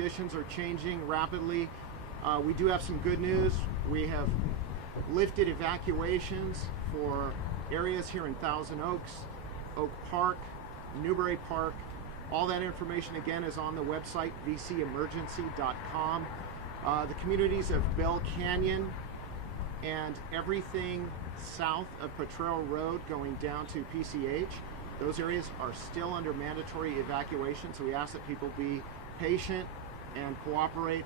conditions are changing rapidly. We do have some good news. We have lifted evacuations for areas here in Thousand Oaks, Oak Park, Newbury Park. All that information again is on the website vcemergency.com. The communities of Bell Canyon and everything south of Potrero Road going down to PCH, those areas are still under mandatory evacuation, so we ask that people be patient and cooperate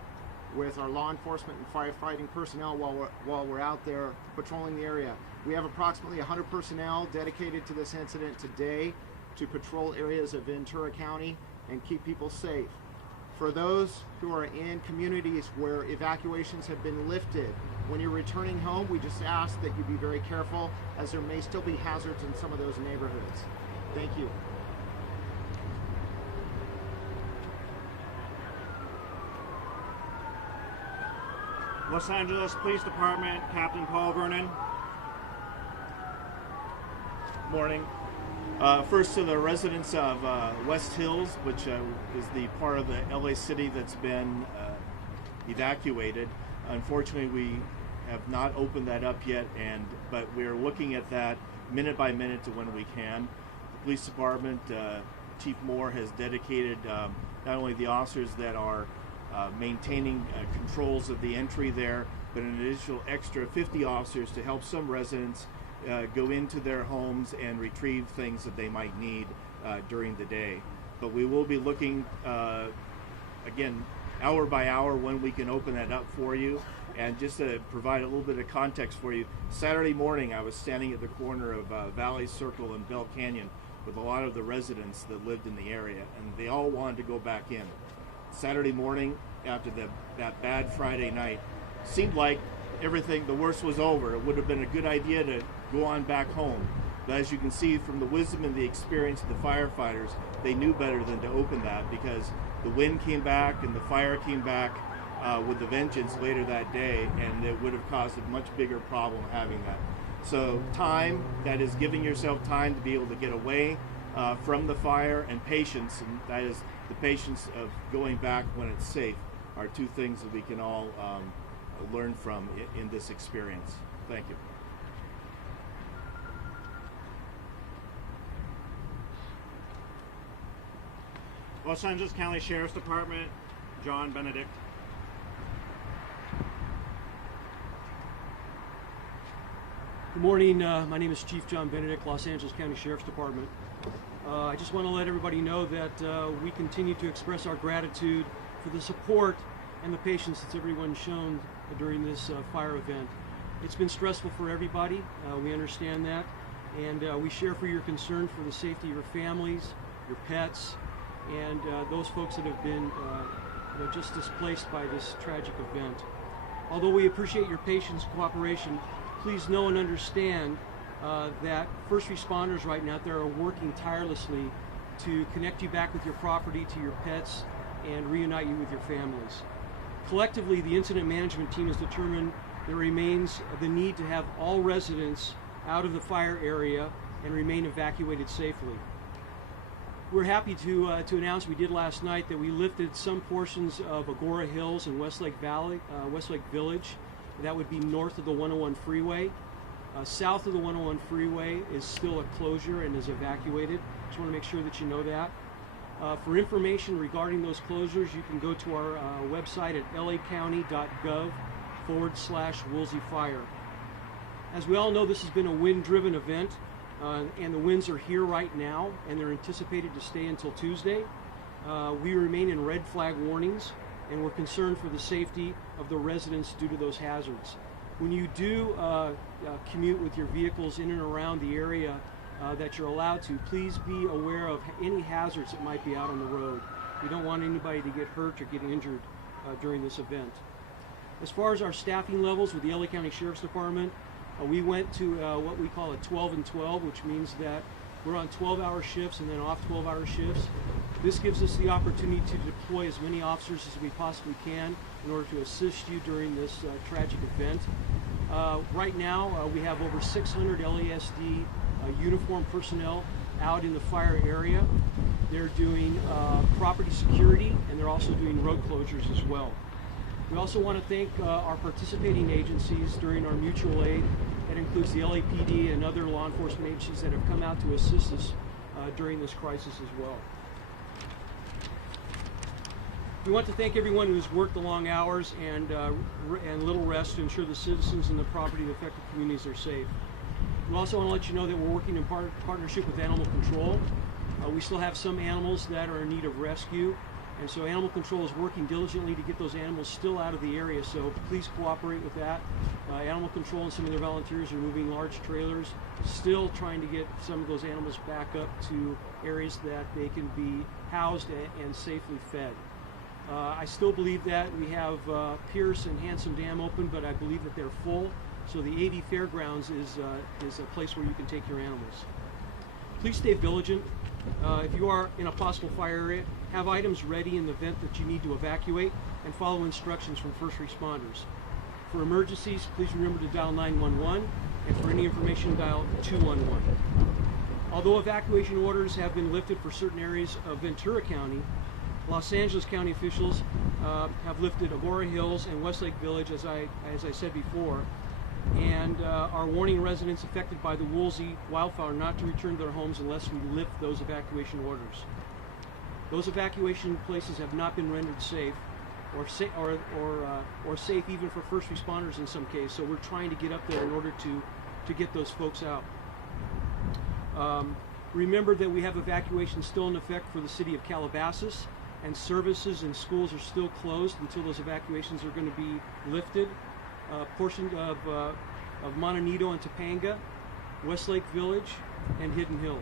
with our law enforcement and firefighting personnel while we're out there patrolling the area. We have approximately 100 personnel dedicated to this incident today to patrol areas of Ventura County and keep people safe. For those who are in communities where evacuations have been lifted, when you're returning home, we just ask that you be very careful, as there may still be hazards in some of those neighborhoods. Thank you. Los Angeles Police Department, Captain Paul Vernon. Morning. First to the residents of West Hills, which is the part of the LA City that's been evacuated. Unfortunately, we have not opened that up yet, but we're looking at that minute by minute to when we can. The police department, Chief Moore has dedicated not only the officers that are maintaining controls of the entry there, but an additional extra 50 officers to help some residents go into their homes and retrieve things that they might need during the day. But we will be looking, again, hour by hour when we can open that up for you. And just to provide a little bit of context for you, Saturday morning I was standing at the corner of Valley Circle and Bell Canyon with a lot of the residents that lived in the area, and they all wanted to go back in. Saturday morning, after that bad Friday night, seemed like everything, the worst was over. It would have been a good idea to go on back home. But as you can see from the wisdom and the experience of the firefighters, they knew better than to open that, because the wind came back and the fire came back with a vengeance later that day, and it would have caused a much bigger problem having that. So time, that is giving yourself time to be able to get away from the fire, and patience, and that is the patience of going back when it's safe, are two things that we can all learn from in this experience. Thank you. Los Angeles County Sheriff's Department, John Benedict. Good morning. My name is Chief John Benedict, Los Angeles County Sheriff's Department. I just want to let everybody know that we continue to express our gratitude for the support and the patience that everyone's shown during this fire event. It's been stressful for everybody. We understand that, and we share for your concern for the safety of your families, your pets, and those folks that have been just displaced by this tragic event. Although we appreciate your patience and cooperation, please know and understand that first responders right now there are working tirelessly to connect you back with your property, to your pets, and reunite you with your families. Collectively, the incident management team has determined there remains the need to have all residents out of the fire area and remain evacuated safely. We're happy to announce, we did last night, that we lifted some portions of Agora Hills and Westlake Village. That would be north of the 101 freeway. South of the 101 freeway is still a closure and is evacuated. Just want to make sure that you know that. For information regarding those closures, you can go to our website at lacounty.gov/Woolsey Fire. As we all know, this has been a wind-driven event, and the winds are here right now, and they're anticipated to stay until Tuesday. We remain in red flag warnings, and we're concerned for the safety of the residents due to those hazards. When you do commute with your vehicles in and around the area that you're allowed to, please be aware of any hazards that might be out on the road. We don't want anybody to get hurt or get injured during this event. As far as our staffing levels with the LA County Sheriff's Department, we went to what we call a 12 and 12, which means that we're on 12-hour shifts and then off 12-hour shifts. This gives us the opportunity to deploy as many officers as we possibly can in order to assist you during this tragic event. Right now, we have over 600 LASD uniformed personnel out in the fire area. They're doing property security, and they're also doing road closures as well. We also want to thank our participating agencies during our mutual aid. That includes the LAPD and other law enforcement agencies that have come out to assist us during this crisis as well. We want to thank everyone who's worked the long hours and little rest to ensure the citizens and the property affected communities are safe. We also want to let you know that we're working in partnership with Animal Control. We still have some animals that are in need of rescue, and so Animal Control is working diligently to get those animals still out of the area, so please cooperate with that. Animal Control and some of their volunteers are moving large trailers, still trying to get some of those animals back up to areas that they can be housed and safely fed. I still believe that we have Pierce and Handsome Dam open, but I believe that they're full, so the AV Fairgrounds is a place where you can take your animals. Please stay vigilant. If you are in a possible fire area, have items ready in the event that you need to evacuate, and follow instructions from first responders. For emergencies, please remember to dial 911, and for any information, dial 211. Although evacuation orders have been lifted for certain areas of Ventura County, Los Angeles County officials have lifted Agoura Hills and Westlake Village, as I said before, and are warning residents affected by the Woolsey wildfire not to return to their homes unless we lift those evacuation orders. Those evacuation places have not been rendered safe, or safe even for first responders in some cases. So we're trying to get up there in order to get those folks out. Remember that we have evacuation still in effect for the city of Calabasas, and services and schools are still closed until those evacuations are going to be lifted. Portions of Montanido and Topanga, Westlake Village, and Hidden Hills.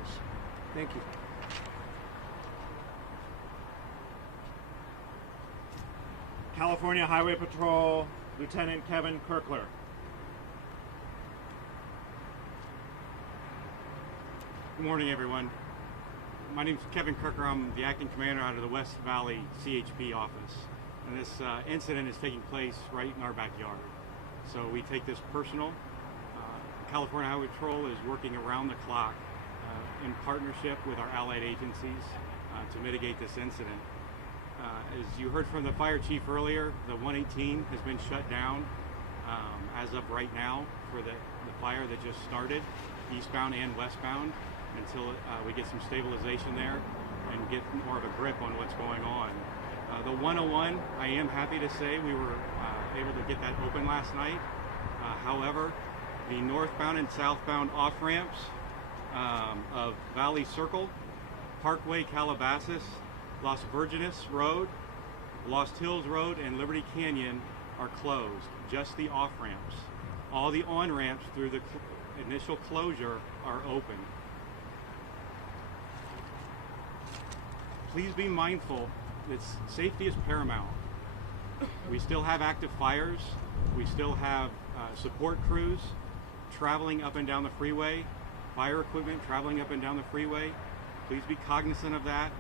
Thank you. California Highway Patrol, Lieutenant Kevin Kirkler. Good morning, everyone. My name is Kevin Kirkler. I'm the acting commander out of the West Valley CHP office. And this incident is taking place right in our backyard. So we take this personal. California Highway Patrol is working around the clock in partnership with our allied agencies to mitigate this incident. As you heard from the fire chief earlier, the 118 has been shut down as of right now for the fire that just started, eastbound and westbound, until we get some stabilization there and get more of a grip on what's going on. The 101, I am happy to say we were able to get that open last night. However, the northbound and southbound off-ramps of Valley Circle, Parkway Calabasas, Las Virgenes Road, Lost Hills Road, and Liberty Canyon are closed, just the off-ramps. All the on-ramps through the initial closure are open. Please be mindful that safety is paramount. We still have active fires. We still have support crews traveling up and down the freeway, fire equipment traveling up and down the freeway. Please be cognizant of that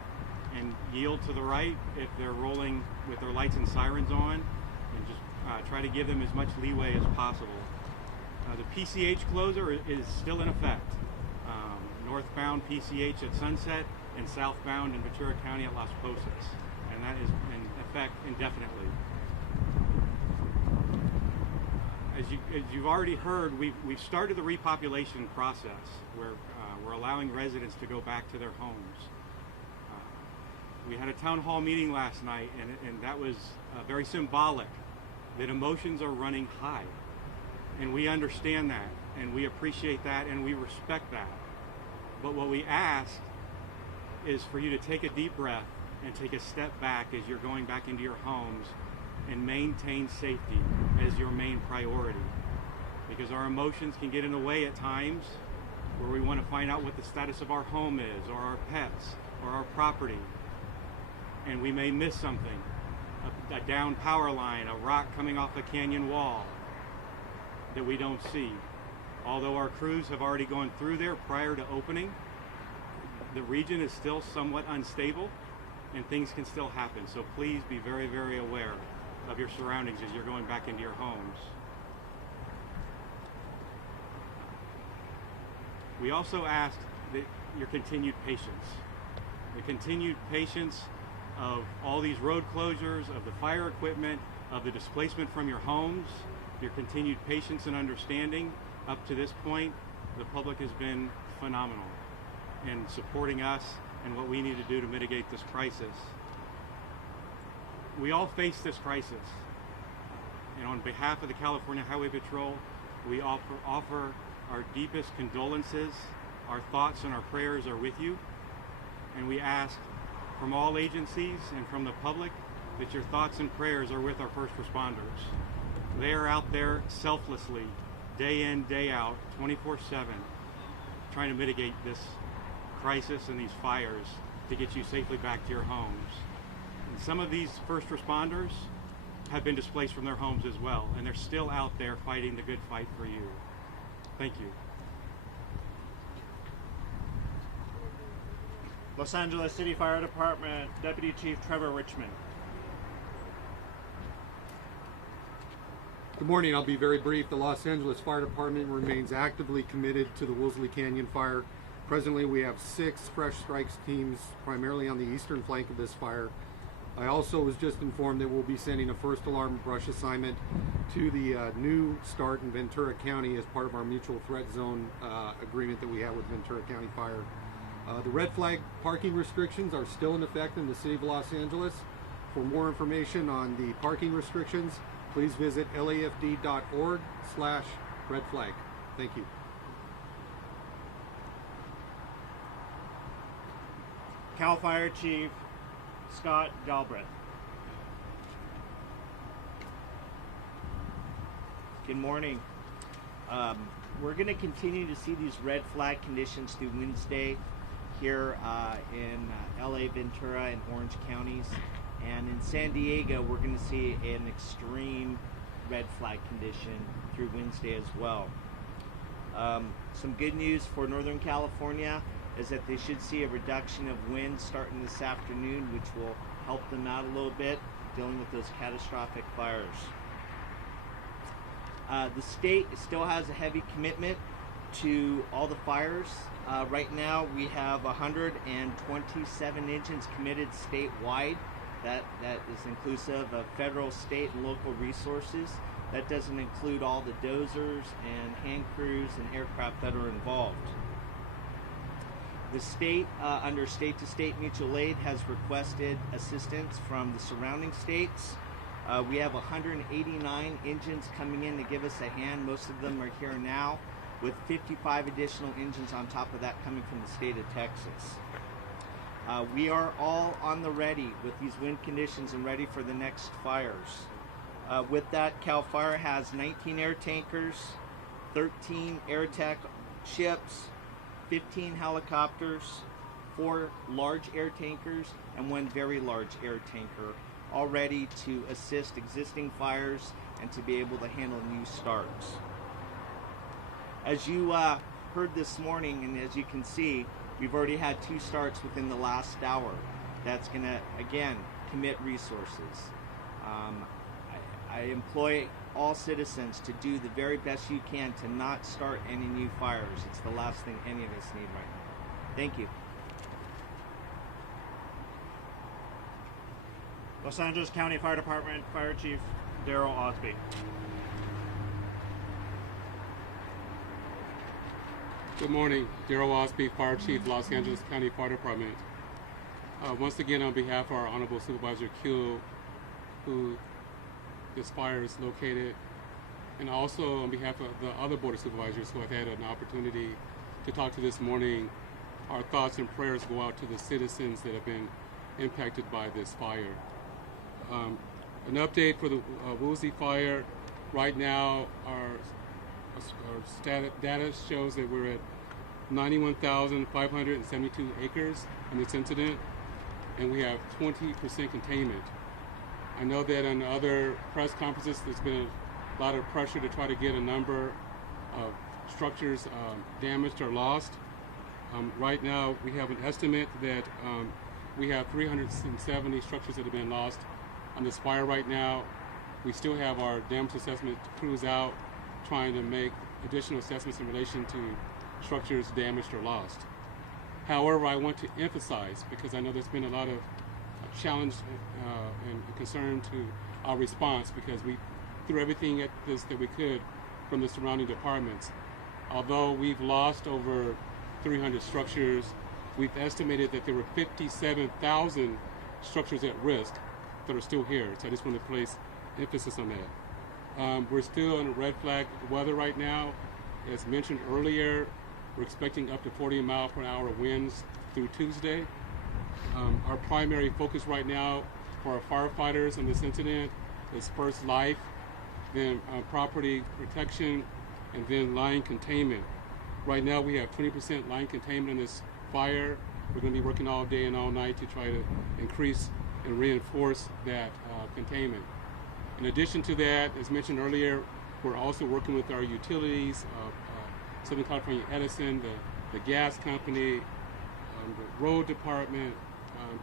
and yield to the right if they're rolling with their lights and sirens on, and just try to give them as much leeway as possible. The PCH closure is still in effect. Northbound PCH at Sunset and southbound in Ventura County at Las Posas, and that is in effect indefinitely. As you've already heard, we've started the repopulation process where we're allowing residents to go back to their homes. We had a town hall meeting last night, and that was very symbolic that emotions are running high. And we understand that, and we appreciate that, and we respect that. But what we ask is for you to take a deep breath and take a step back as you're going back into your homes and maintain safety as your main priority. Because our emotions can get in the way at times where we want to find out what the status of our home is, or our pets, or our property. And we may miss something, a down power line, a rock coming off a canyon wall that we don't see. Although our crews have already gone through there prior to opening, the region is still somewhat unstable and things can still happen. So please be very, very aware of your surroundings as you're going back into your homes. We also ask that your continued patience. The continued patience of all these road closures, of the fire equipment, of the displacement from your homes, your continued patience and understanding up to this point, the public has been phenomenal in supporting us and what we need to do to mitigate this crisis. We all face this crisis, and on behalf of the California Highway Patrol, we offer our deepest condolences. Our thoughts and our prayers are with you, and we ask from all agencies and from the public that your thoughts and prayers are with our first responders. They are out there selflessly, day in, day out, 24/7, trying to mitigate this crisis and these fires to get you safely back to your homes. And some of these first responders have been displaced from their homes as well, and they're still out there fighting the good fight for you. Thank you. Los Angeles City Fire Department Deputy Chief Trevor Richmond. Good morning. I'll be very brief. The Los Angeles Fire Department remains actively committed to the Woolsey Canyon fire. Presently, we have 6 fresh strikes teams, primarily on the eastern flank of this fire. I also was just informed that we'll be sending a first alarm brush assignment to the new start in Ventura County as part of our mutual threat zone agreement that we have with Ventura County Fire. The red flag parking restrictions are still in effect in the city of Los Angeles. For more information on the parking restrictions, please visit lafd.org/redflag. Thank you. Cal Fire Chief Scott Galbraith. Good morning. We're going to continue to see these red flag conditions through Wednesday here in LA, Ventura, and Orange counties. And in San Diego, we're going to see an extreme red flag condition through Wednesday as well. Some good news for Northern California is that they should see a reduction of wind starting this afternoon, which will help them out a little bit dealing with those catastrophic fires. The state still has a heavy commitment to all the fires. Right now we have 127 engines committed statewide. That is inclusive of federal, state, and local resources. That doesn't include all the dozers and hand crews and aircraft that are involved. The state, under state-to-state mutual aid, has requested assistance from the surrounding states. We have 189 engines coming in to give us a hand. Most of them are here now, with 55 additional engines on top of that coming from the state of Texas. We are all on the ready with these wind conditions and ready for the next fires. With that, CAL FIRE has 19 air tankers, 13 air tech ships, 15 helicopters, 4 large air tankers, and 1 very large air tanker, all ready to assist existing fires and to be able to handle new starts. As you heard this morning, and as you can see, we've already had 2 starts within the last hour. That's going to, again, commit resources. I employ all citizens to do the very best you can to not start any new fires. It's the last thing any of us need right now. Thank you. Los Angeles County Fire Department Fire Chief Daryl Osby. Good morning, Daryl Osby, Fire Chief, Los Angeles County Fire Department. Once again, on behalf of our Honorable Supervisor Kuehl, who this fire is located, and also on behalf of the other Board of Supervisors who have had an opportunity to talk to this morning, our thoughts and prayers go out to the citizens that have been impacted by this fire. An update for the Woolsey Fire. Right now, our data shows that we're at 91,572 acres in this incident, and we have 20% containment. I know that in other press conferences there's been a lot of pressure to try to get a number of structures damaged or lost. Right now we have an estimate that we have 370 structures that have been lost on this fire right now. We still have our damage assessment crews out trying to make additional assessments in relation to structures damaged or lost. However, I want to emphasize, because I know there's been a lot of challenge and concern to our response, because we threw everything at this that we could from the surrounding departments. Although we've lost over 300 structures, we've estimated that there were 57,000 structures at risk that are still here. So I just want to place emphasis on that. We're still in red flag weather right now. As mentioned earlier, we're expecting up to 40-mile-per-hour winds through Tuesday. Our primary focus right now for our firefighters in this incident is first life, then property protection, and then line containment. Right now we have 20% line containment in this fire. We're going to be working all day and all night to try to increase and reinforce that containment. In addition to that, as mentioned earlier, we're also working with our utilities, Southern California Edison, the gas company, the road department,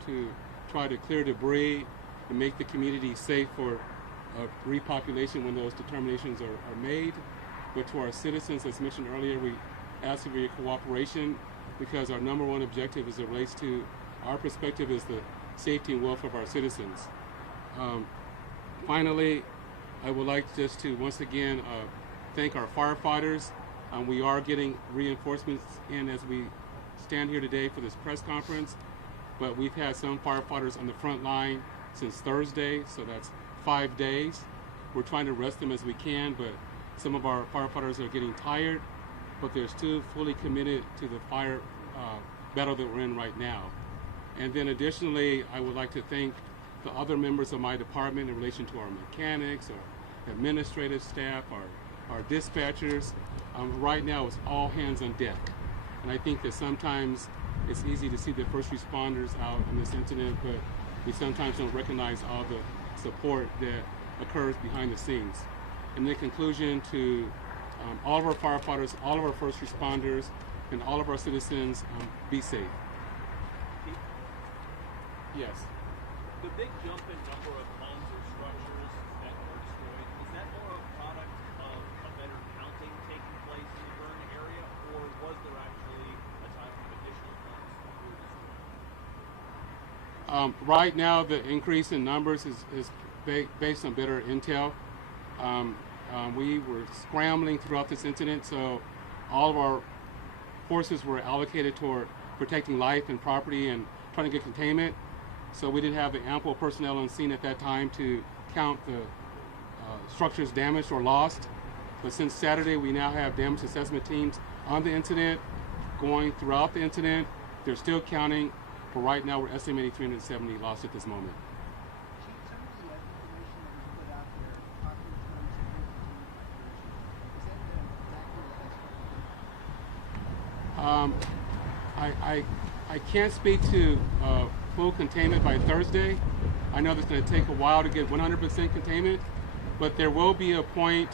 to try to clear debris and make the community safe for repopulation when those determinations are made. But to our citizens, as mentioned earlier, we ask for your cooperation, because our number one objective as it relates to our perspective is the safety and welfare of our citizens. Finally, I would like just to once again thank our firefighters. We are getting reinforcements in as we stand here today for this press conference, but we've had some firefighters on the front line since Thursday, so that's 5 days. We're trying to rest them as we can, but some of our firefighters are getting tired, but they're still fully committed to the fire battle that we're in right now. And then additionally, I would like to thank the other members of my department in relation to our mechanics, our administrative staff, our dispatchers. Right now it's all hands on deck. And I think that sometimes it's easy to see the first responders out in this incident, but we sometimes don't recognize all the support that occurs behind the scenes. And in conclusion, to all of our firefighters, all of our first responders, and all of our citizens, be safe. Yes. The big jump in number of homes or structures that were destroyed, is that more a product of a better counting taking place in the burn area, or was there actually a time of additional homes that were destroyed? Right now, the increase in numbers is based on better intel. We were scrambling throughout this incident, so all of our forces were allocated toward protecting life and property and trying to get containment. So we didn't have the ample personnel on scene at that time to count the structures damaged or lost. But since Saturday, we now have damage assessment teams on the incident, going throughout the incident. They're still counting, but right now we're estimating 370 lost at this moment. I can't speak to full containment by Thursday. I know it's going to take a while to get 100% containment, but there will be a point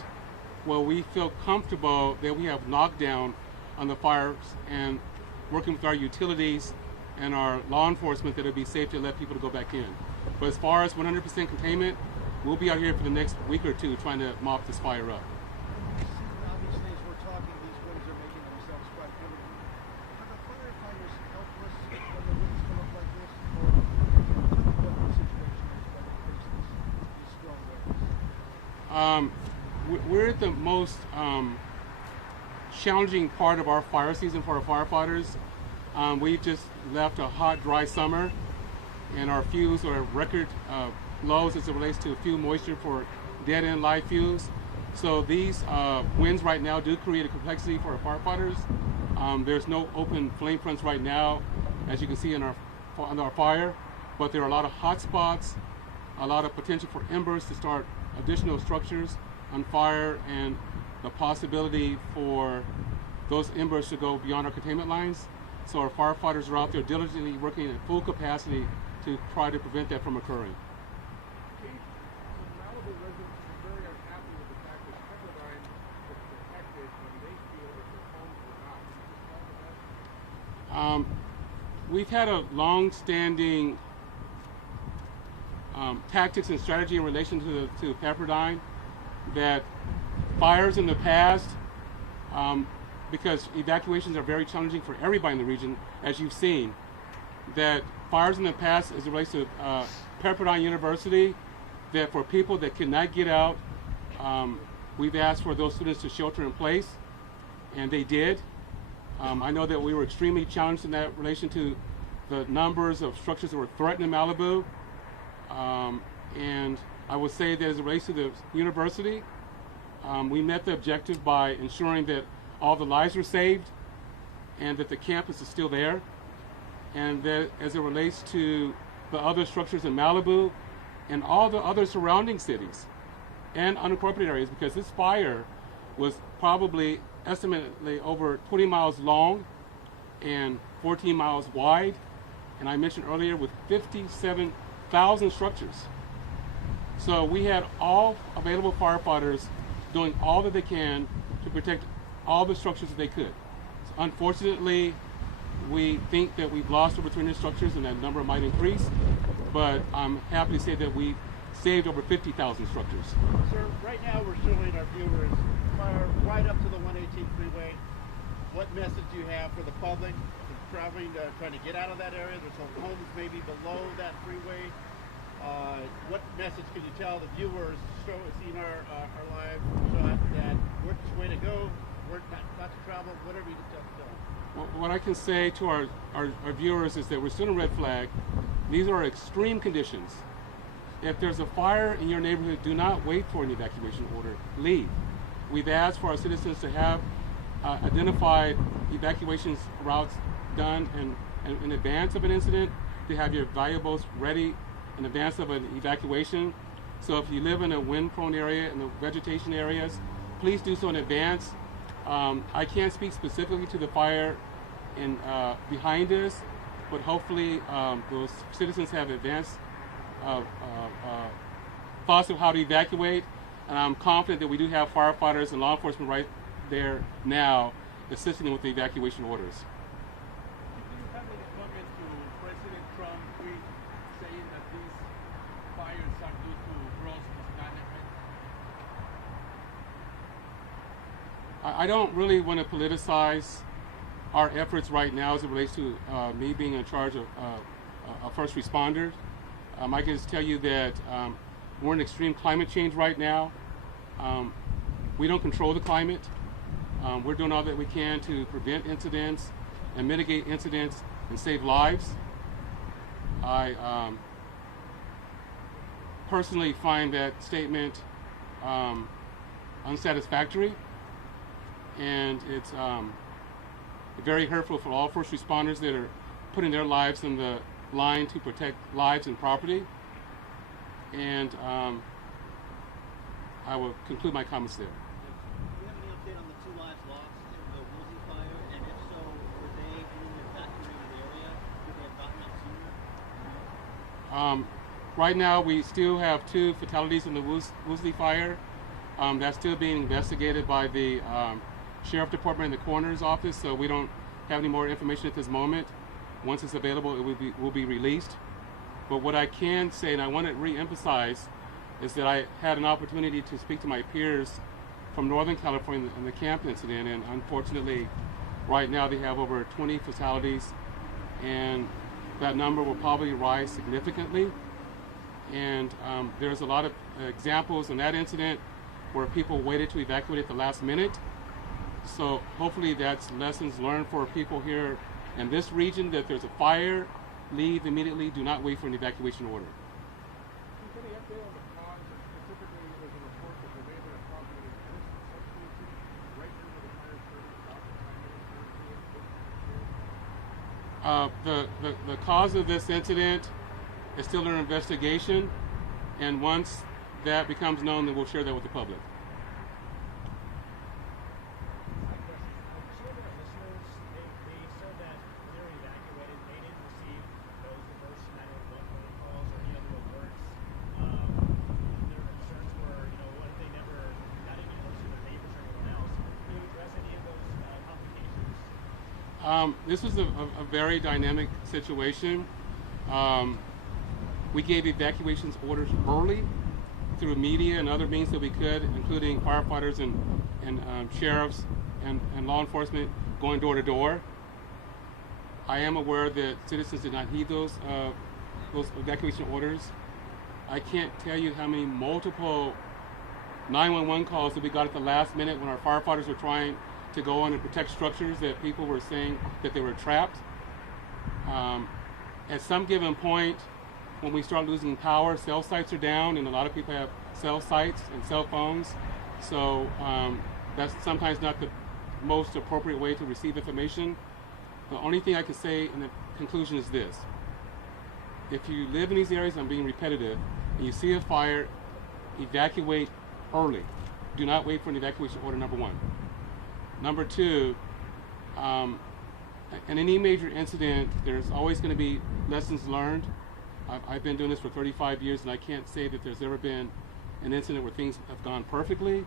where we feel comfortable that we have knockdown on the fires, and working with our utilities and our law enforcement, that it'll be safe to let people to go back in. But as far as 100% containment, we'll be out here for the next week or two trying to mop this fire up. Obviously, as we're talking, these winds are making themselves quite vivid. Are the firefighters helpless when the winds come up like this, or what the situation is when they face these strong winds? We're at the most challenging part of our fire season for our firefighters. We've just left a hot, dry summer, and our fuels are at record lows as it relates to fuel moisture for dead-end live fuels. So these winds right now do create a complexity for our firefighters. There's no open flame fronts right now, as you can see on our fire, but there are a lot of hot spots, a lot of potential for embers to start additional structures on fire, and the possibility for those embers to go beyond our containment lines. So our firefighters are out there diligently working at full capacity to try to prevent that from occurring. Chief, some Malibu residents are very unhappy with the fact that Pepperdine was protected when they feel that their homes were not. Can you just talk about that? We've had a long-standing tactics and strategy in relation to Pepperdine, that fires in the past because evacuations are very challenging for everybody in the region, as you've seen, that fires in the past, as it relates to Pepperdine University, that for people that could not get out, we've asked for those students to shelter in place, and they did. I know that we were extremely challenged in that relation to the numbers of structures that were threatened in Malibu. And I would say that as it relates to the university, we met the objective by ensuring that all the lives were saved and that the campus is still there. And that as it relates to the other structures in Malibu and all the other surrounding cities and unincorporated areas, because this fire was probably estimatedly over 20 miles long and 14 miles wide, and I mentioned earlier with 57,000 structures. So we had all available firefighters doing all that they can to protect all the structures that they could. So unfortunately, we think that we've lost over 300 structures and that number might increase, but I'm happy to say that we saved over 50,000 structures. Sir, right now we're showing our viewers fire right up to the 118 freeway. What message do you have for the public traveling, trying to get out of that area? There's some homes maybe below that freeway. What message can you tell the viewers seeing our live shot that which way to go, where not to travel, whatever you can tell them? Well, what I can say to our viewers is that we're still in red flag. These are extreme conditions. If there's a fire in your neighborhood, do not wait for an evacuation order. Leave. We've asked for our citizens to have identified evacuations routes done in advance of an incident, to have your valuables ready in advance of an evacuation. So if you live in a wind-prone area, in the vegetation areas, please do so in advance. I can't speak specifically to the fire behind us, but hopefully those citizens have advanced thoughts of how to evacuate, and I'm confident that we do have firefighters and law enforcement right there now assisting them with the evacuation orders. Do you have any comments to President Trump tweet saying that these fires are due to gross mismanagement? I don't really want to politicize our efforts right now as it relates to me being in charge of first responders. I can just tell you that we're in extreme climate change right now. We don't control the climate. We're doing all that we can to prevent incidents and mitigate incidents and save lives. I personally find that statement unsatisfactory, and it's very hurtful for all first responders that are putting their lives in the line to protect lives and property. And I will conclude my comments there. Do you have any update on the 2 lives lost in the Woolsey Fire? And if so, were they in the evacuated area? Could they have gotten out sooner? Right now, we still have 2 fatalities in the Woolsey Fire. That's still being investigated by the Sheriff Department and the Coroner's Office, so we don't have any more information at this moment. Once it's available, it will be released. But what I can say, and I want to re-emphasize, is that I had an opportunity to speak to my peers from Northern California in the camp incident, and unfortunately, right now they have over 20 fatalities, and that number will probably rise significantly. And there's a lot of examples in that incident where people waited to evacuate at the last minute. So hopefully that's lessons learned for people here in this region, that there's a fire, leave immediately, do not wait for an evacuation order. Can you update on the cause? Specifically, there's a report that the neighbor property is innocent substitution right near where the fire started. The cause of this incident is still under investigation, and once that becomes known, then we'll share that with the public. This was a very dynamic situation. We gave evacuations orders early through media and other means that we could, including firefighters and sheriffs and law enforcement going door to door. I am aware that citizens did not heed those evacuation orders. I can't tell you how many multiple 911 calls that we got at the last minute when our firefighters were trying to go on and protect structures that people were saying that they were trapped. At some given point, when we start losing power, cell sites are down, and a lot of people have cell sites and cell phones. So that's sometimes not the most appropriate way to receive information. The only thing I can say in the conclusion is this. If you live in these areas, I'm being repetitive, and you see a fire, evacuate early. Do not wait for an evacuation order, number one. Number two, in any major incident, there's always going to be lessons learned. I've been doing this for 35 years, and I can't say that there's ever been an incident where things have gone perfectly.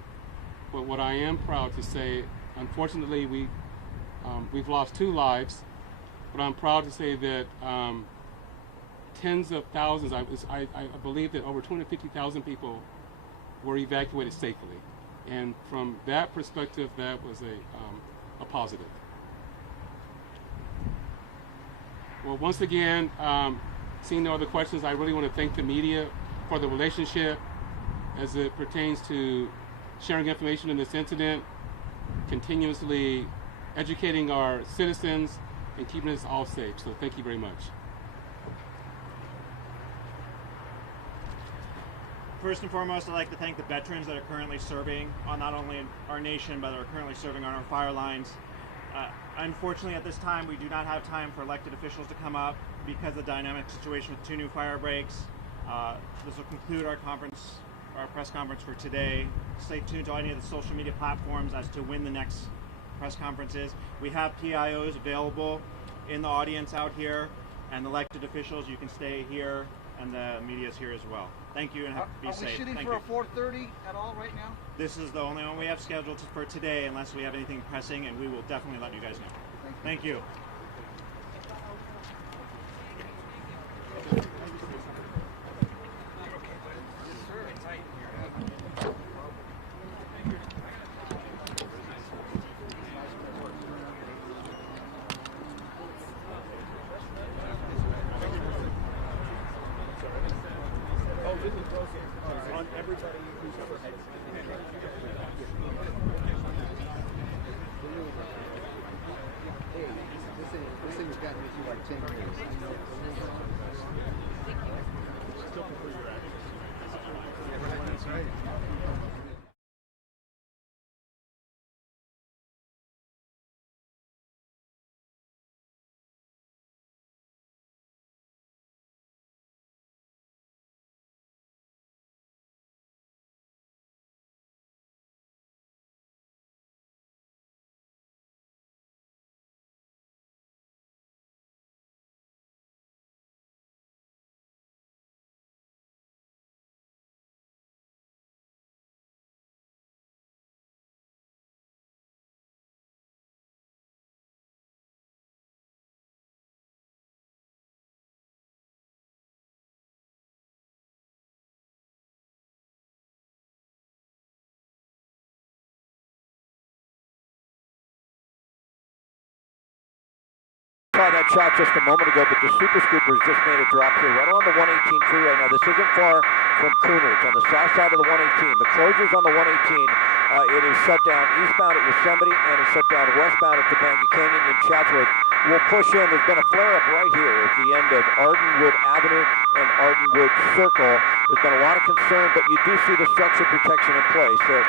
But what I am proud to say, unfortunately, we've lost 2 lives, but I'm proud to say that tens of thousands, I believe that over 250,000 people were evacuated safely. And from that perspective, that was a positive. Well, once again, seeing no other questions, I really want to thank the media for the relationship as it pertains to sharing information in this incident, continuously educating our citizens, and keeping us all safe. So thank you very much. First and foremost, I'd like to thank the veterans that are currently serving on not only our nation, but are currently serving on our fire lines. Unfortunately, at this time, we do not have time for elected officials to come up because of the dynamic situation with 2 new fire breaks. This will conclude our press conference for today. Stay tuned to any of the social media platforms as to when the next press conference is. We have PIOs available in the audience out here, and elected officials, you can stay here, and the media is here as well. Thank you, and be safe. Are we shooting Thank for you. a 4:30 at all right now? This is the only one we have scheduled for today, unless we have anything pressing, and we will definitely let you guys know. Thank you. This thing has gotten me through like 10 years. That's right. Saw that shot just a moment ago, but the Super Scoopers just made a drop here right on the 118 freeway. Now, this isn't far from Cooner. It's on the south side of the 118. The closures on the 118, it is shut down eastbound at Yosemite and it's shut down westbound at Topanga Canyon in Chatsworth. We'll push in. There's been a flare-up right here at the end of Ardenwood Avenue and Ardenwood Circle. There's been a lot of concern, but you do see the structure protection in place. So,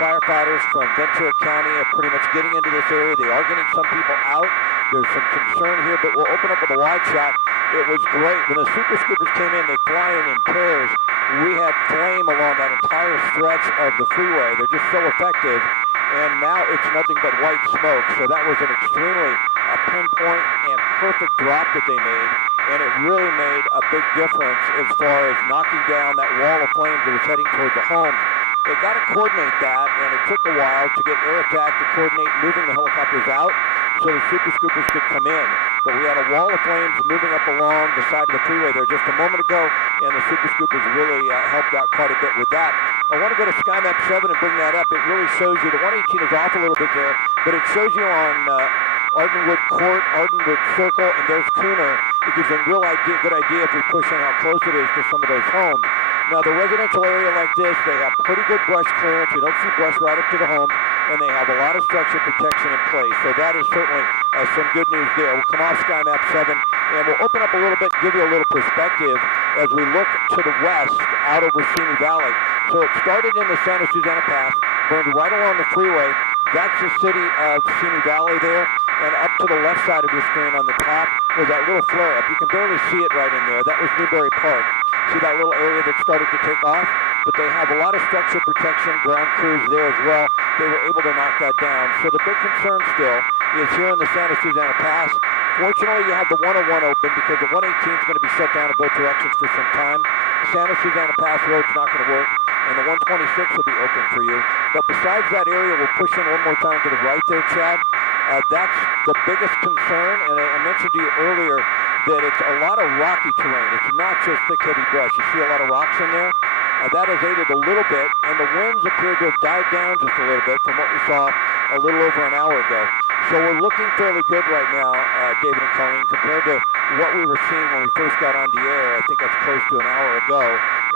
firefighters from Ventura County are pretty much getting into this area. They are getting some people out. There's some concern here, but we'll open up with a wide shot. It was great. When the Super Scoopers came in, they fly in pairs. We had flame along that entire stretch of the freeway. They're just so effective. And now it's nothing but white smoke. So that was an extremely pinpoint and perfect drop that they made. And it really made a big difference as far as knocking down that wall of flames that was heading towards the homes. They got to coordinate that, and it took a while to get air attack to coordinate moving the helicopters out. so the super scoopers could come in. But we had a wall of flames moving up along the side of the freeway there just a moment ago, and the super scoopers really helped out quite a bit with that. I want to go to SkyMap 7 and bring that up. It really shows you, the 118 is off a little bit there, but it shows you on Ardenwood Court, Ardenwood Circle, and there's Cooner. It gives you a good idea if we push in how close it is to some of those homes. Now, the residential area like this, they have pretty good brush clearance. You don't see brush right up to the homes, and they have a lot of structure protection in place. So that is certainly some good news there. We'll come off SkyMap 7, and we'll open up a little bit, give you a little perspective as we look to the west out over Simi Valley. So it started in the Santa Susana Pass, burned right along the freeway. That's the city of Simi Valley there, and up to the left side of your screen on the top was that little flare-up. You can barely see it right in there. That was Newberry Park. See that little area that started to take off? But they have a lot of structure protection, ground crews there as well. They were able to knock that down. So the big concern still is here in the Santa Susana Pass. Fortunately, you have the 101 open because the 118 is going to be shut down in both directions for some time. Santa Susana Pass Road's not going to work, and the 126 will be open for you. But besides that area, we'll push in one more time to the right there, Chad. That's the biggest concern, and I mentioned to you earlier that it's a lot of rocky terrain. It's not just thick, heavy brush. You see a lot of rocks in there. That has aided a little bit, and the winds appear to have died down just a little bit from what we saw a little over an hour ago. So we're looking fairly good right now, David and Colleen, compared to what we were seeing when we first got on the air. I think that's close to an hour ago.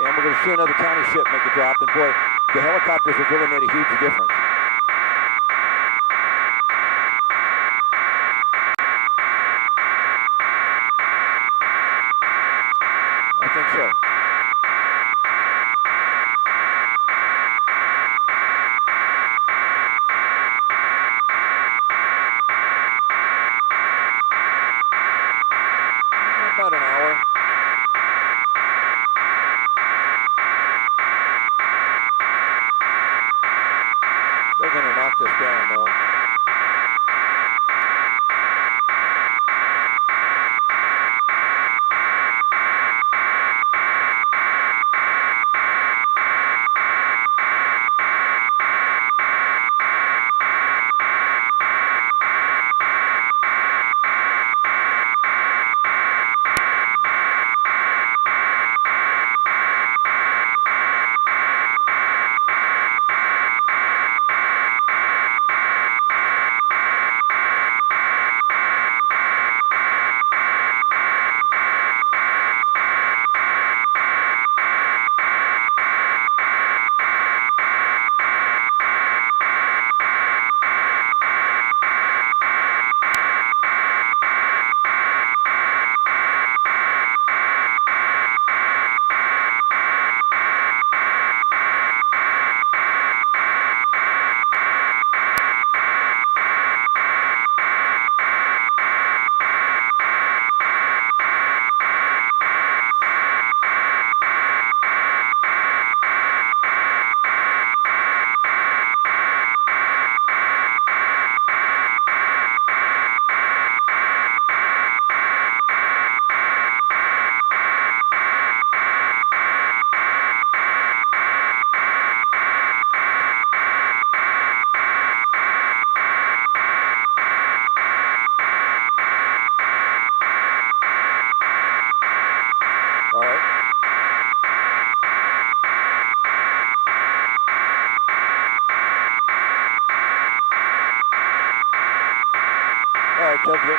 And we're going to see another county ship make a drop, and boy, the helicopters have really made a huge difference. I think so. About an hour. They're going to knock this down, though. Judge it.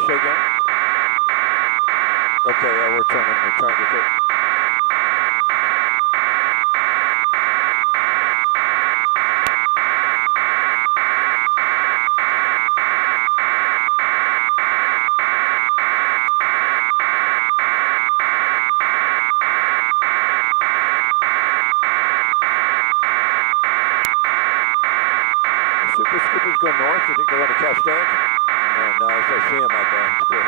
say again? Okay, we're trying to get there. Super Scoopers go north. I think they're on the Cascade. And as I see them, I go, it's great.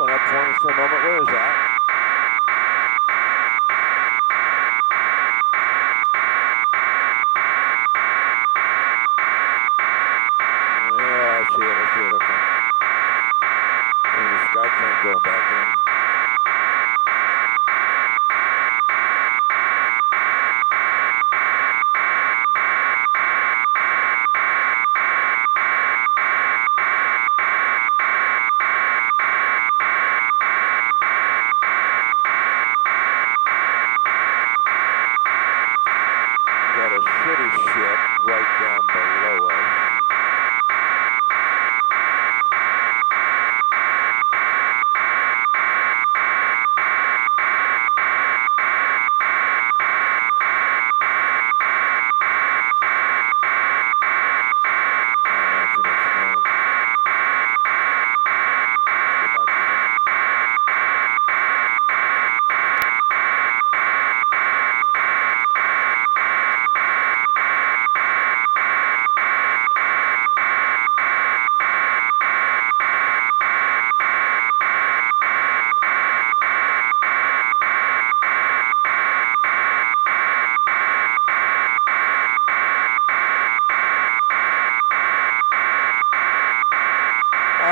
Open up for me for a moment. Where is that? Yeah, I see it. Okay. There's a sky crane going back in. Got a city ship right down below us. Too much smoke.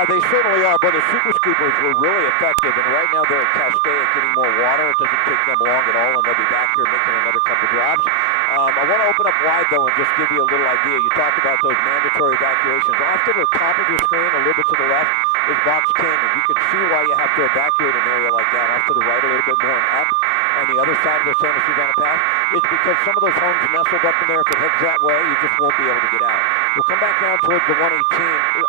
They certainly are, but the Super Scoopers were really effective, and right now they're at Cascade getting more water. It doesn't take them long at all, and they'll be back here making another couple drops. I want to open up wide, though, and just give you a little idea. You talked about those mandatory evacuations. Off to the top of your screen, a little bit to the left, is Box Canyon. You can see why you have to evacuate an area like that. Off to the right a little bit more and up on the other side of the Santa Susana Pass. It's because some of those homes nestled up in there. If it heads that way, you just won't be able to get out. We'll come back down towards the 118.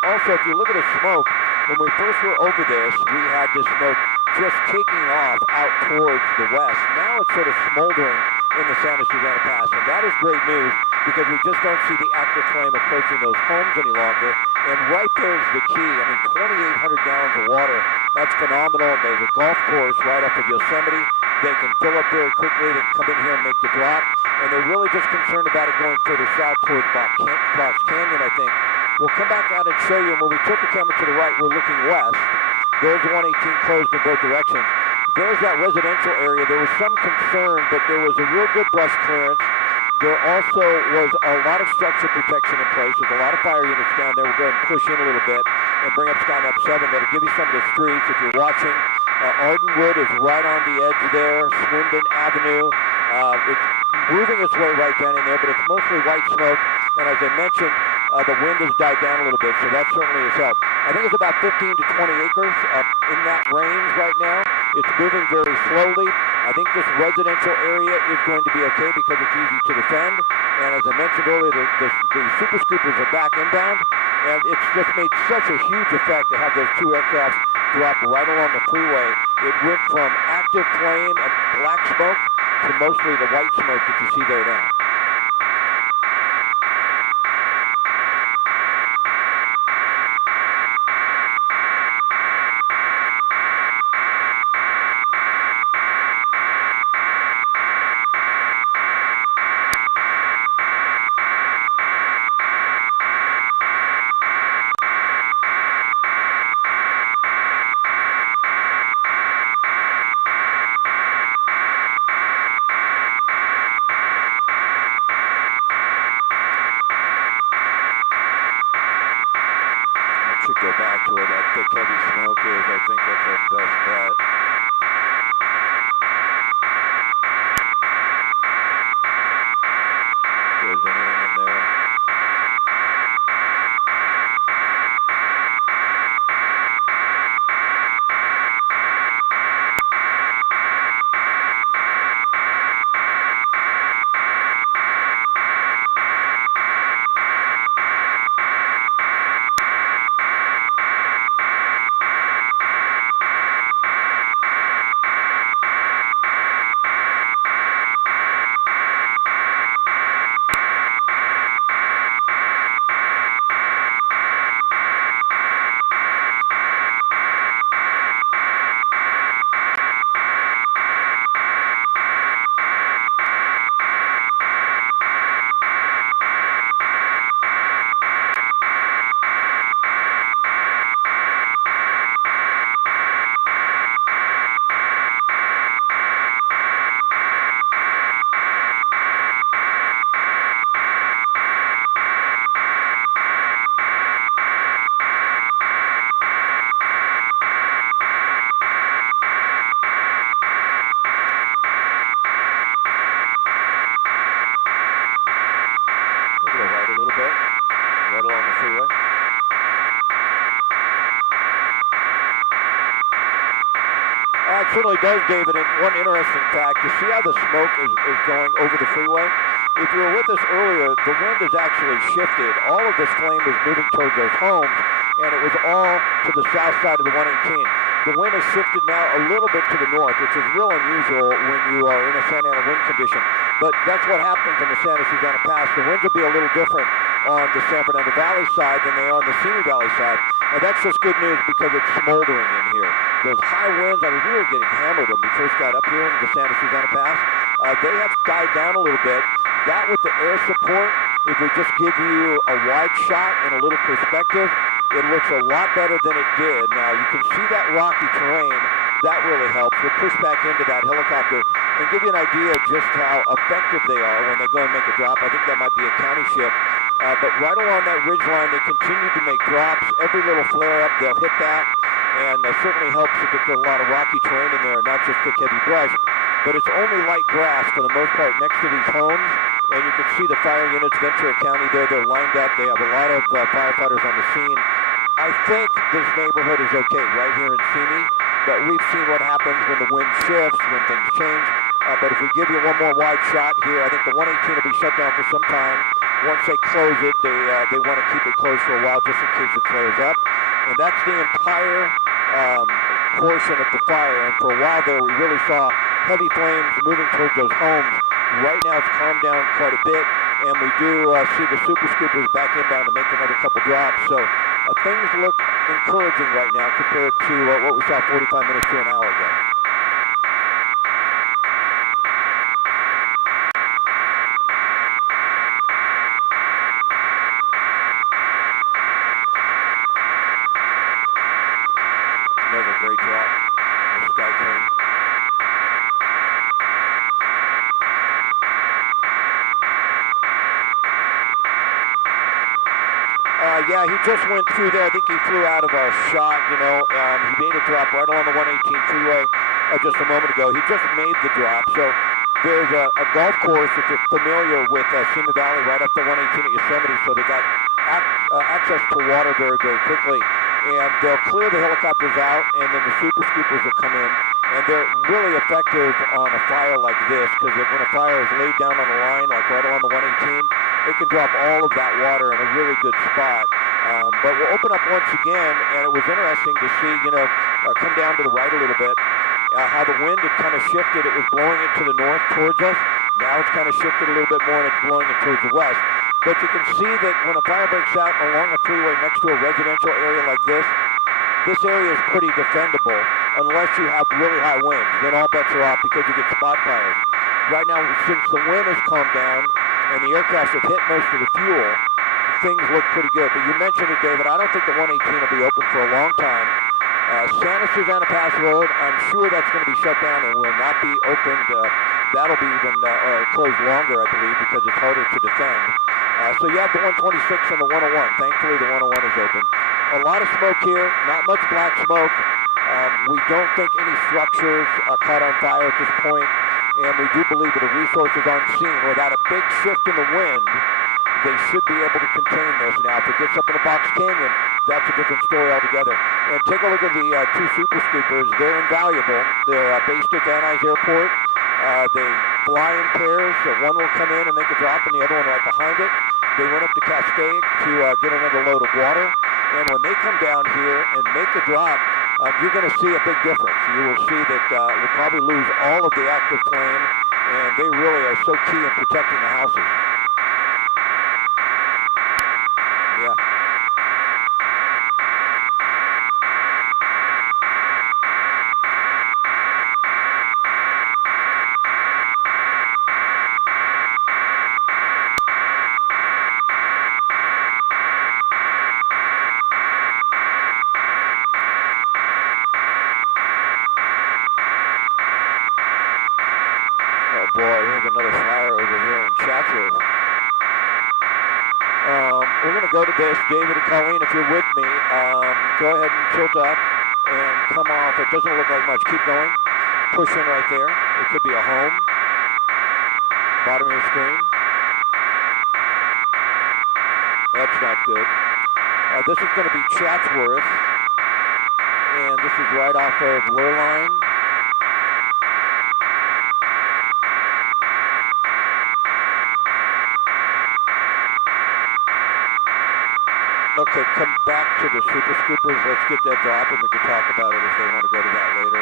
Also, if you look at the smoke, when we first were over this, we had this smoke just taking off out towards the west. Now it's sort of smoldering in the Santa Susana Pass, and that is great news because we just don't see the active flame approaching those homes any longer. And right there is the key. I mean, 2,800 gallons of water. That's phenomenal. There's a golf course right up of Yosemite. They can fill up very quickly. They can come in here and make the drop. And they're really just concerned about it going further south towards Box Canyon, I think. We'll come back out and show you. And when we tilt the camera to the right, we're looking west. There's the 118 closed in both directions. There's that residential area. There was some concern, but there was a real good brush clearance. There also was a lot of structure protection in place. There's a lot of fire units down there. We'll go ahead and push in a little bit and bring up SkyMap 7. That'll give you some of the streets if you're watching. Ardenwood is right on the edge there. Swindon Avenue. It's moving its way right down in there, but it's mostly white smoke. And as I mentioned, the wind has died down a little bit, so that certainly has helped. I think it's about 15 to 20 acres in that range right now. It's moving very slowly. I think this residential area is going to be okay because it's easy to defend. And as I mentioned earlier, the Super Scoopers are back inbound. And it's just made such a huge effect to have those two aircraft drop right along the freeway. It went from active flame and black smoke to mostly the white smoke that you see there now. go back to where that thick, heavy smoke is. I think that's our best bet. If there's anything in there. It certainly does, David. And one interesting fact, you see how the smoke is going over the freeway? If you were with us earlier, the wind has actually shifted. All of this flame is moving towards those homes, and it was all to the south side of the 118. The wind has shifted now a little bit to the north, which is real unusual when you are in a Santa Ana wind condition. But that's what happens in the Santa Susana Pass. The winds will be a little different on the San Fernando Valley side than they are on the Simi Valley side. And that's just good news because it's smoldering in here. Those high winds, I mean, we were getting hammered when we first got up here in the Santa Susana Pass. They have died down a little bit. That with the air support, if we just give you a wide shot and a little perspective, it looks a lot better than it did. Now, you can see that rocky terrain. That really helps. We'll push back into that helicopter and give you an idea of just how effective they are when they go and make a drop. I think that might be a county ship. But right along that ridge line, they continue to make drops. Every little flare-up, they'll hit that. And certainly helps if there's a lot of rocky terrain in there, not just thick, heavy brush. But it's only light grass for the most part next to these homes. And you can see the fire units, Ventura County there, they're lined up. They have a lot of firefighters on the scene. I think this neighborhood is okay right here in Simi, but we've seen what happens when the wind shifts, when things change. But if we give you one more wide shot here, I think the 118 will be shut down for some time. Once they close it, they want to keep it closed for a while just in case it flares up. And that's the entire portion of the fire. And for a while there, we really saw heavy flames moving towards those homes. Right now, it's calmed down quite a bit, and we do see the super scoopers back inbound to make another couple drops. So things look encouraging right now compared to what we saw 45 minutes to an hour ago. Another great drop. The Sky Crane. Yeah, he just went through there. I think he flew out of our shot, you know. He made a drop right along the 118 freeway just a moment ago. He just made the drop. So there's a golf course, if you're familiar with Simi Valley, right up the 118 at Yosemite. So they got access to water very, very quickly. And they'll clear the helicopters out, and then the super scoopers will come in. And they're really effective on a fire like this, because when a fire is laid down on a line, like right along the 118, it can drop all of that water in a really good spot. But we'll open up once again, and it was interesting to see, you know, come down to the right a little bit, how the wind had kind of shifted. It was blowing it to the north towards us. Now it's kind of shifted a little bit more, and it's blowing it towards the west. But you can see that when a fire breaks out along a freeway next to a residential area like this area is pretty defendable unless you have really high winds. Then all bets are off because you get spot fires. Right now, since the wind has calmed down and the aircraft have hit most of the fuel, things look pretty good. But you mentioned it, David. I don't think the 118 will be open for a long time. Santa Susana Pass Road, I'm sure that's going to be shut down and will not be opened. That'll be even closed longer, I believe, because it's harder to defend. So you have the 126 and the 101. Thankfully, the 101 is open. a lot of smoke here, not much black smoke. We don't think any structures are caught on fire at this point, and we do believe that the resources on scene, without a big shift in the wind, they should be able to contain this. Now, if it gets up in a box canyon, that's a different story altogether. And take a look at the two super scoopers. They're invaluable. They're based at Van Nuys Airport. They fly in pairs. So one will come in and make a drop, and the other one right behind it. They went up to Castaic to get another load of water. And when they come down here and make a drop, you're going to see a big difference. You will see that we'll probably lose all of the active flame, and they really are so key in protecting the houses. Yeah. Boy, here's another fire over here in Chatsworth. We're going to go to this. David and Colleen, if you're with me, go ahead and tilt up and come off. It doesn't look like much. Keep going. Push in right there. It could be a home. Bottom of your screen. That's not good. This is going to be Chatsworth. And this is right off of Lurline. Okay, come back to the super scoopers. Let's get that drop and we can talk about it if they want to go to that later.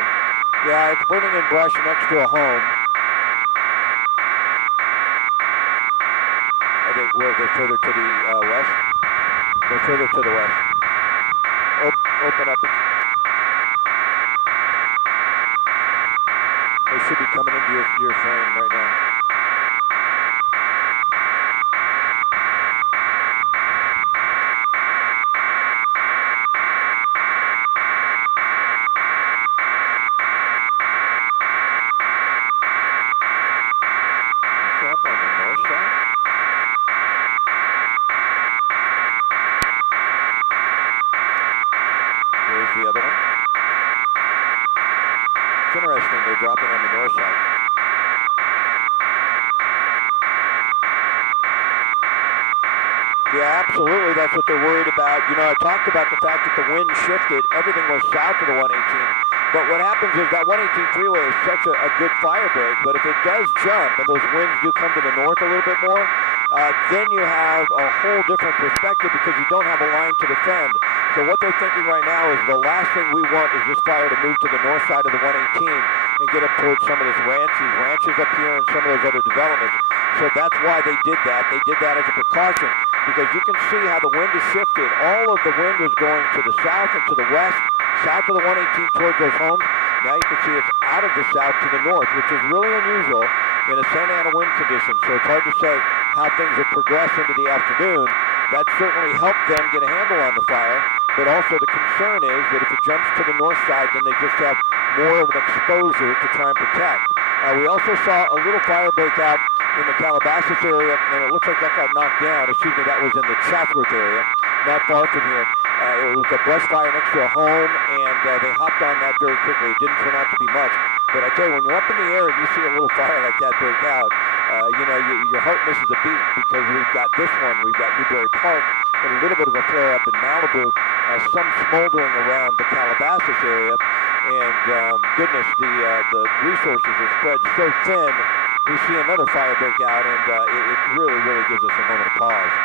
Yeah, it's burning in brush next to a home. They're further to the west? They're further to the west. Open up. They should be coming into your frame right now. Up on the north side. Where's the other one? It's interesting, they're dropping on the north side. Yeah, absolutely, that's what they're worried about. You know, I talked about the fact that the wind shifted, everything was south of the 118. But what happens is that 118 freeway is such a good fire break, but if it does jump and those winds do come to the north a little bit more, then you have a whole different perspective because you don't have a line to defend. So what they're thinking right now is the last thing we want is this fire to move to the north side of the 118 and get up towards some of these ranches up here and some of those other developments. So that's why they did that. They did that as a precaution because you can see how the wind has shifted. All of the wind was going to the south and to the west, south of the 118 towards those homes. Now you can see it's out of the south to the north, which is really unusual in a Santa Ana wind condition. So it's hard to say how things have progressed into the afternoon. That certainly helped them get a handle on the fire, but also the concern is that if it jumps to the north side, then they just have more of an exposure to try and protect. We also saw a little fire break out in the Calabasas area, and it looks like that got knocked down. Excuse me, that was in the Chatsworth area, not far from here. It was a brush fire next to a home, and they hopped on that very quickly. It didn't turn out to be much. But I tell you, when you're up in the air and you see a little fire like that break out, your heart misses a beat because we've got this one, we've got Newberry Park, and a little bit of a flare-up in Malibu, some smoldering around the Calabasas area, and goodness, the resources are spread so thin, we see another fire break out, and it really, really gives us a moment of pause.